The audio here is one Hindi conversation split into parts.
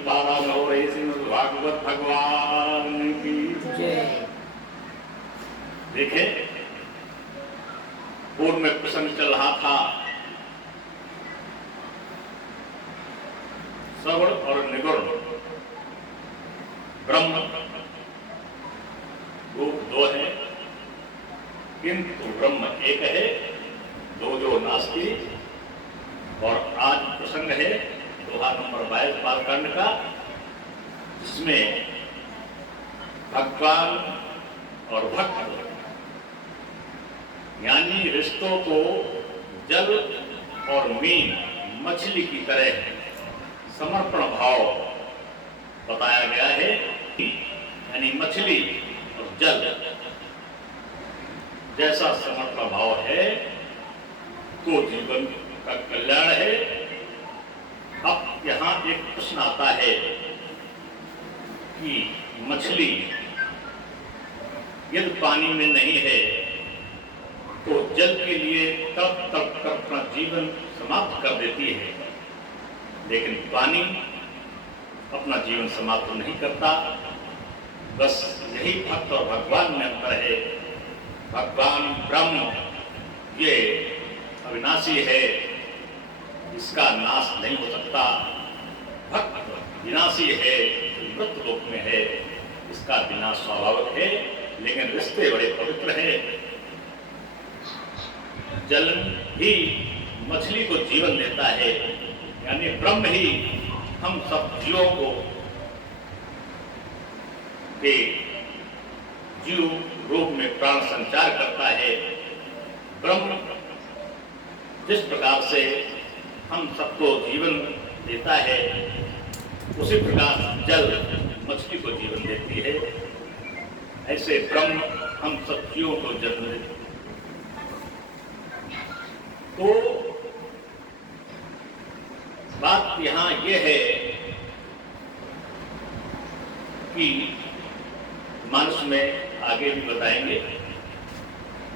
पारा हो रही श्रीमद् भागवत भगवान की जय। देखे पूर्व में प्रसंग चल रहा था सगुण और निगुण ब्रह्म रूप दो है, किंतु ब्रह्म एक है, दो जो नास्ति। और आज प्रसंग है दोहा नंबर 22 बालकांड का, जिसमें भगवान और भक्त यानी रिश्तों को जल और मीन मछली की तरह समर्पण भाव बताया गया है। यानी मछली और जल जैसा समर्पण भाव है तो जीवन का कल्याण है। अब यहाँ एक प्रश्न आता है कि मछली यदि पानी में नहीं है तो जल के लिए तड़प तड़प कर अपना जीवन समाप्त कर देती है, लेकिन पानी अपना जीवन समाप्त नहीं करता। बस यही भक्त और भगवान में अंतर है। भगवान ब्रह्म ये अविनाशी है, इसका नाश नहीं हो सकता। भक्त विनाशी है, मृत लोक में है, इसका विनाश स्वाभाविक है। लेकिन रिश्ते बड़े पवित्र हैं। जल ही मछली को जीवन देता है, यानी ब्रह्म ही हम सब जीवों को के जीव रूप में प्राण संचार करता है। ब्रह्म जिस प्रकार से हम सबको जीवन देता है, उसी प्रकार जल मछली को जीवन देती है। ऐसे ब्रह्म हम सब जीवों को जन्म देते। तो बात यहाँ ये है कि मानस में आगे भी बताएंगे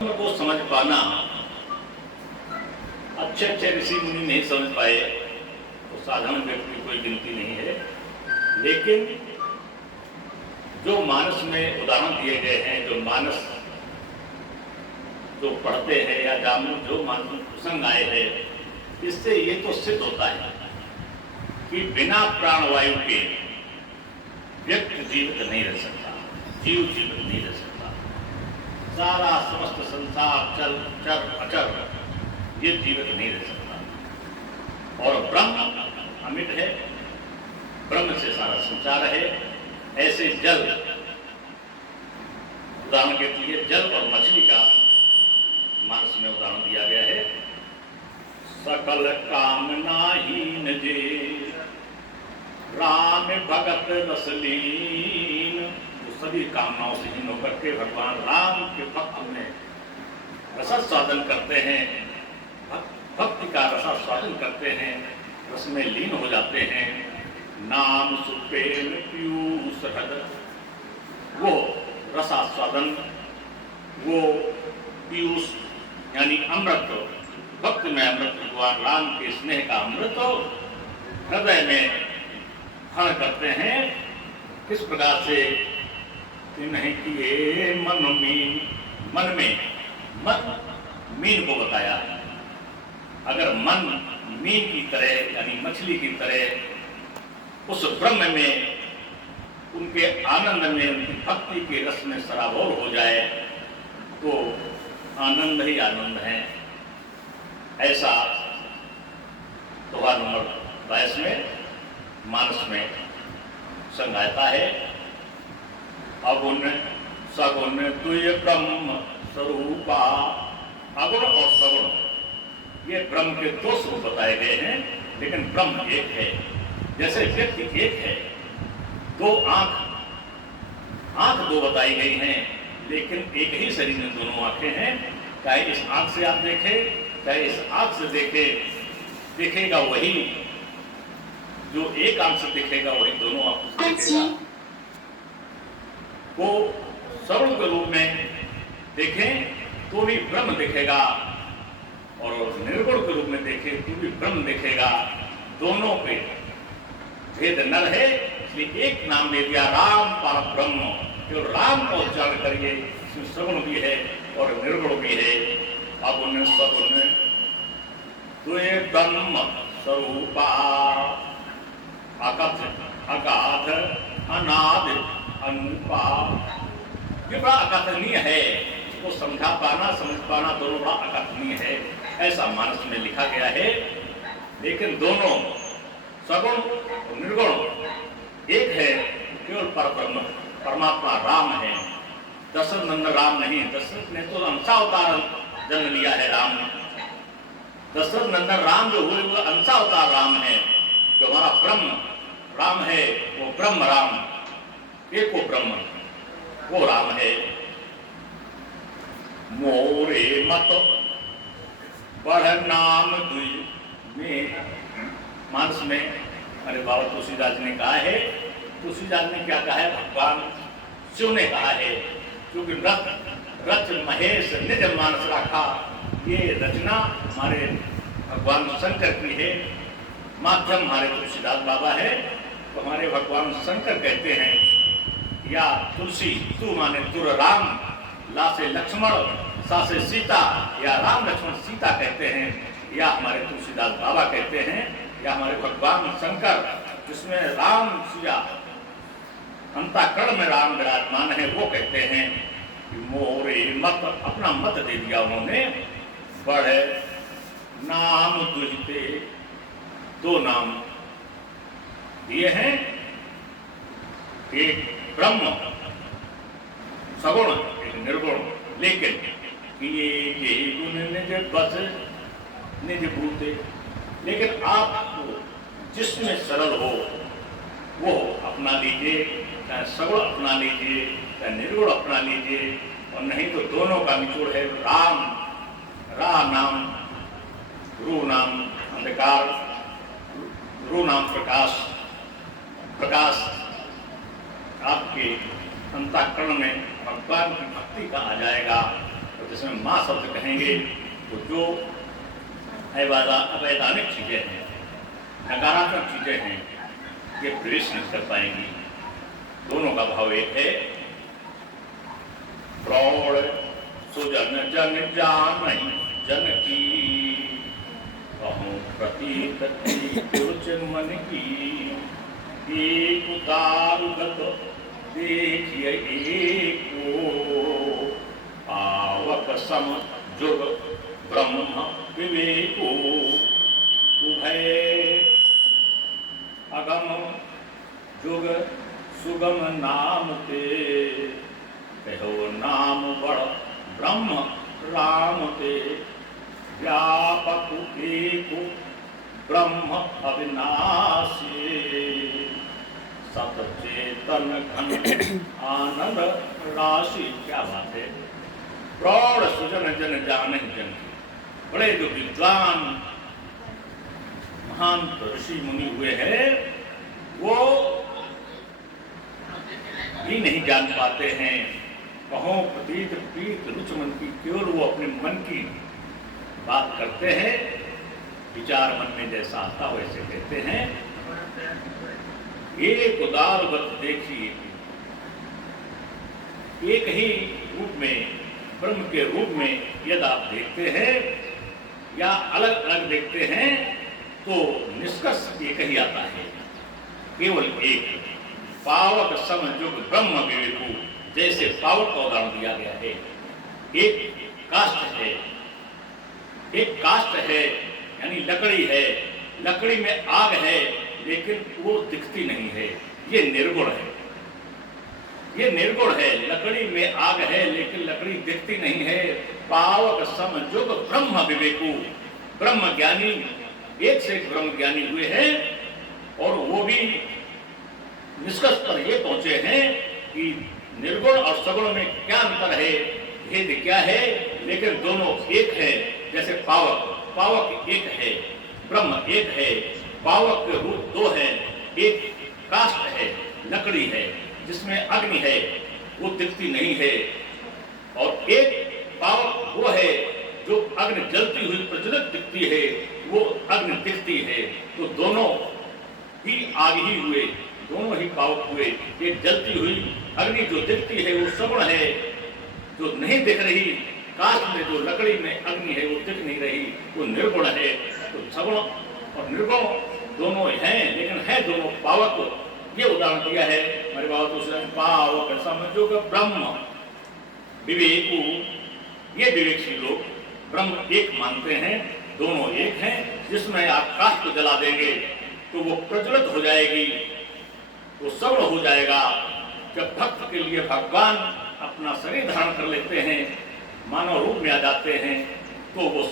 को समझ पाना अच्छे अच्छे ऋषि मुनि नहीं समझ पाए तो साधारण व्यक्ति की कोई गिनती नहीं है। लेकिन जो मानस में उदाहरण दिए गए हैं, जो मानस जो पढ़ते हैं या जो मानस में प्रसंग आए हैं, इससे ये तो सिद्ध होता है कि बिना प्राणवायु के व्यक्ति जीवित नहीं रह सकता, जीव जीवित नहीं रह सकता। सारा समस्त संसार चल चर अचर ये जीवित नहीं रह सकता। और ब्रह्म अमिट है, ब्रह्म से सारा संसार है। ऐसे जल उदाहरण के लिए जल और मछली का मानस में उदाहरण दिया गया है। सकल कामनाहीन जे राम भगत रसलीन, तो सभी कामनाओं से हीन होकर के भगवान राम के भक्त में रसास्वादन करते हैं, भक्ति का रसास्वादन करते हैं, रस में लीन हो जाते हैं। नाम सुपेन पीयूष हृद, वो रसास्वादन, वो पीयूष यानी अमृत, भक्त में अमृत, भगवान राम के स्नेह का अमृत हृदय में हरण करते हैं। किस प्रकार से नहीं किए मन मीन, मन में मन मीन को बताया। अगर मन मीन की तरह यानी मछली की तरह उस ब्रह्म में, उनके आनंद में, उनकी भक्ति के रस में सराबोर हो जाए तो आनंद ही आनंद है। ऐसा दोहा नंबर 22 में मानस में संगायता है। अगुण सगुण तुय ब्रह्म स्वरूपा, अगुण और सगुण ये ब्रह्म के दो स्वरूप बताए गए हैं, लेकिन ब्रह्म एक है। जैसे व्यक्ति एक है, दो आंख दो बताई गई हैं, लेकिन एक ही शरीर में दोनों आंखें हैं। चाहे इस आंख से आप देखें, चाहे इस आंख से देखेगा वही, जो एक आंख से दिखेगा वही दोनों आंखों से दिखेगा। वो सगुण के रूप में देखें तो भी ब्रह्म दिखेगा, और निर्गुण के रूप में देखें तो भी ब्रह्म दिखेगा। दोनों पे भेद नर है, इसलिए एक नाम दे दिया राम पर ब्रह्म। जो राम का उच्चारण करिए, इसमें सगुण भी है और निर्गुण भी है। अगुण सगुण तुए ब्रह्म स्वरूपा, अकथ अगाध अनाद अनुपा। ये बड़ा अकथनीय है, इसको समझा पाना समझ पाना दोनों बड़ा अकथनीय है, ऐसा मानस में लिखा गया है। लेकिन दोनों सगुण और निर्गुण एक है, केवल परब्रह्म परमात्मा राम है। दशरथ नंदन राम नहीं, दशरथ ने तो अंशावतार जन्म लिया है राम ने। दशरथ नंदन राम जो हुए वो अंशावतार राम है। जो हमारा ब्रह्म राम है वो ब्रह्म राम, एक वो ब्रह्म वो राम है। मोरे मत बढ़ नाम दुई में, मानस में अरे बाबा तुलसीदास ने कहा है, तुलसीदास ने क्या कहा है, भगवान शिव ने कहा है, क्योंकि रच महेश निज मानस रखा। ये रचना हमारे भगवान शंकर की है, माध्यम हमारे तुलसीदास बाबा है। तो हमारे भगवान शंकर कहते हैं, या तुलसी तू माने तुर राम, ला से लक्ष्मण, सा से सीता, या राम लक्ष्मण सीता कहते हैं, या हमारे तुलसीदास बाबा कहते हैं, या हमारे भगवान शंकर जिसमें राम सिया अंतःकरण में राम विराजमान है, वो कहते हैं कि मोरे मत, अपना मत दे दिया उन्होंने। बढ़े नाम दुजते, दो नाम दिए हैं, एक ब्रह्म सगुण एक निर्गुण। लेकिन ये गुण निज बस निज भूते, लेकिन आप जिसमें सरल हो वो अपना लीजिए, चाहे सगुण अपना लीजिए चाहे निर्गुण अपना लीजिए, और नहीं तो दोनों का निचोड़ है राम। रा नाम, रू नाम अंधकार, रू नाम प्रकाश। प्रकाश आपके अंतःकरण में भगवान की भक्ति का आ जाएगा। तो जिसमें माँ शब्द कहेंगे तो जो अवैधानिक चीजें हैं, नकारात्मक चीजें हैं, ये प्रवेश नहीं कर पाएंगी। दोनों का भाव एक है। प्रौढ़ सुजन जन जान जन की, कहूँ प्रतीत कुछ मन की। एक उतारुगत देखिए एको, पावक सम जुग ब्रह्म विवेको। उभय अगम जुग सुगम नाम ते, कहो नाम बड़ ब्रह्म राम ते। व्यापक एक ब्रह्म अविनाशी, सतचेतन घन आनंद राशि। क्या बात है। प्रौढ़ सुजन जन जाने जन, बड़े जो विद्वान महान ऋषि मुनि हुए हैं वो भी नहीं जान पाते हैं। कहो प्रतीत प्रीत रुच मन की, केवल वो अपने मन की बात करते हैं, विचार मन में जैसा आता वैसे कहते हैं। एक उदारवत देखिए, एक ही रूप में ब्रह्म के रूप में यदि आप देखते हैं या अलग अलग देखते हैं तो निष्कर्ष एक ही आता है, केवल एक। पावक सम जुग ब्रह्म विवेकु, जैसे पावक का उदाहरण दिया गया है। एक काष्ठ है, एक काष्ठ है यानी लकड़ी है, लकड़ी में आग है लेकिन वो दिखती नहीं है, ये निर्गुण है। ये निर्गुण है, लकड़ी में आग है लेकिन लकड़ी दिखती नहीं है। पावक सम जुग ब्रह्म विवेकु, ब्रह्म ज्ञानी एक से एक ब्रह्म ज्ञानी हुए हैं और वो भी निष्कर्ष पर ये पहुंचे हैं कि निर्गुण और सगुण में क्या अंतर है, भेद क्या है, लेकिन दोनों एक है। जैसे पावक, पावक एक है, ब्रह्म एक है, पावक के रूप दो है। एक काष्ठ है, लकड़ी है जिसमें अग्नि है, वो दिखती नहीं है, और एक पावक वो है जो अग्नि जलती हुई प्रज्वलित दिखती है, वो अग्नि दिखती है। तो दोनों ही आग ही हुए, दोनों ही पावक हुए। एक जलती हुई अग्नि जो दिखती है वो सगुण है, जो नहीं दिख रही काष्ठ में जो लकड़ी में अग्नि है वो दिख नहीं रही वो निर्गुण है। तो सगुण और निर्गुण दोनों हैं, लेकिन है दोनों पावक। ये उदाहरण दिया है हमारे बाबा तो पावक समझो ब्रह्म विवेकु। ये विवेकशील लोग ब्रह्म एक मानते हैं, दोनों एक हैं। जिसमें आप काष्ठ को जला देंगे तो वो प्रज्वलित हो जाएगी, वो सगुण हो जाएगा। जब भक्त के लिए भगवान अपना शरीर धारण कर लेते हैं, मानव रूप में आ जाते हैं, तो वो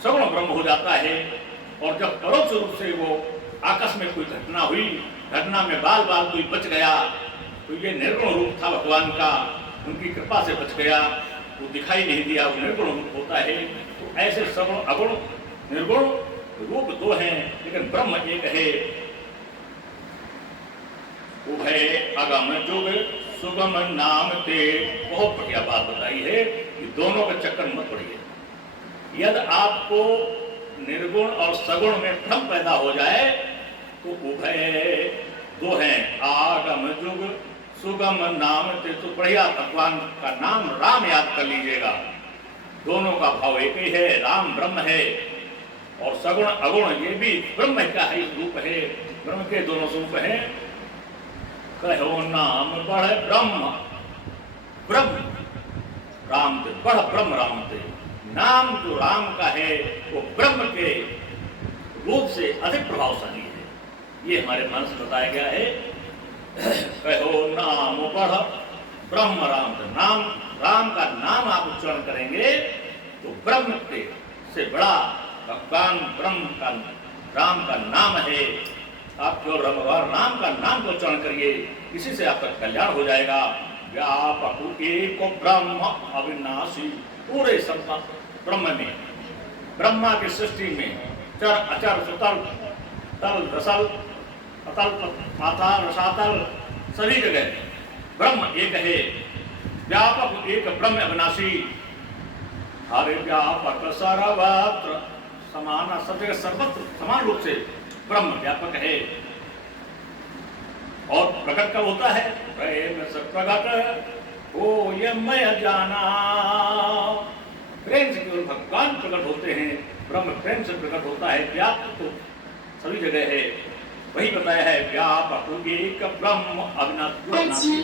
सगुण ब्रह्म हो जाता है। और जब परोक्ष रूप से वो आकाश में कोई घटना हुई, घटना में बाल बाल कोई बच गया, तो ये निर्गुण रूप था भगवान का, उनकी कृपा से बच गया, वो दिखाई नहीं दिया, वो निर्गुण रूप होता है। तो ऐसे सगुण अगुण निर्गुण रूप दो हैं, लेकिन ब्रह्म एक है। उभय अगम जुग सुगम नाम ते। बहुत बढ़िया बात बताई है कि दोनों का चक्कर मत पड़िए। यदि आपको निर्गुण और सगुण में भ्रम पैदा हो जाए तो उभय दो हैं, आगम जुग सुगम नाम ते। तो बढ़िया भगवान का नाम राम याद कर लीजिएगा। दोनों का भाव एक ही है, राम ब्रह्म है और सगुण अगुण ये भी ब्रह्म का ही रूप है। ब्रह्म के दोनों रूप हैं। कहो नाम बढ़ ब्रह्म, ब्रह्म राम ते बढ़ ब्रह्म राम ते। नाम जो राम का है वो ब्रह्म के रूप से अधिक प्रभावशाली है। ये हमारे मन से बताया गया है। कहो नाम बढ़ ब्रह्म राम ते। नाम राम का नाम आप उच्चारण करेंगे तो ब्रह्म के से बड़ा भगवान ब्रह्म का राम का नाम है। आप केवल भगवान राम का नाम को उच्चारण करिए, इसी से आपका कल्याण हो जाएगा। व्यापक एक ब्रह्म अविनाशी। पूरे संसार ब्रह्म में, ब्रह्मा की सृष्टि में चर अचर सुतल तल रसल अतल पाताल रसातल सभी जगह ब्रह्म एक है। व्यापक एक ब्रह्म अविनाशी। हरे व्यापक सर्वत्र समान, सब जगह सर्वत्र समान रूप से ब्रह्म व्यापक है। और प्रकट कब होता है? प्रेम से प्रकट हो ये मैं जाना। प्रेम से केवल भगवान प्रकट होते हैं, ब्रह्म प्रेम से प्रकट होता है। व्याप्त तो सभी जगह है, वही बताया है व्यापक एक ब्रह्म अविनाशी।